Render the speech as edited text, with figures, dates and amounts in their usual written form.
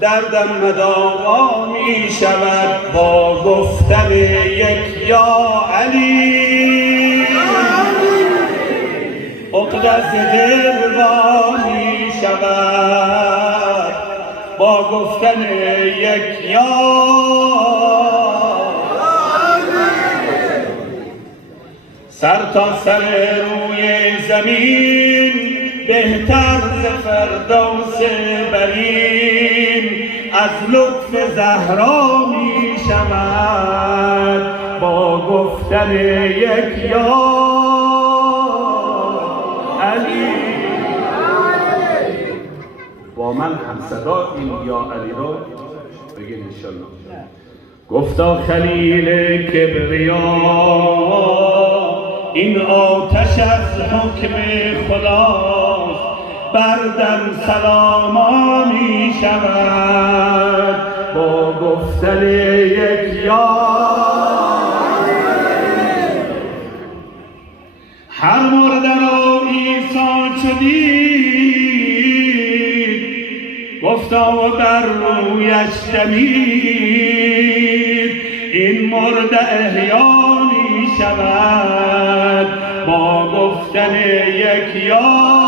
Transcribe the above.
دردم مداوا می شود با گفتن یک یا علی. عقده از دل وا می شود با گفتن یک یا سر تا سر روی زمین بهتر ز فردوس برین از لطف زهرا می شود با گفتن یک یا علی. با من هم صدا این یا علی رو بگین انشالله. گفتا خلیل کبریا این آتش از حکم خداست، بردم سلاما می شود با گفتن یک یا. هر مردن را عیسی چو دید گفتا و بر رویش دمید این مرده احیا می شود با گفتن یک یا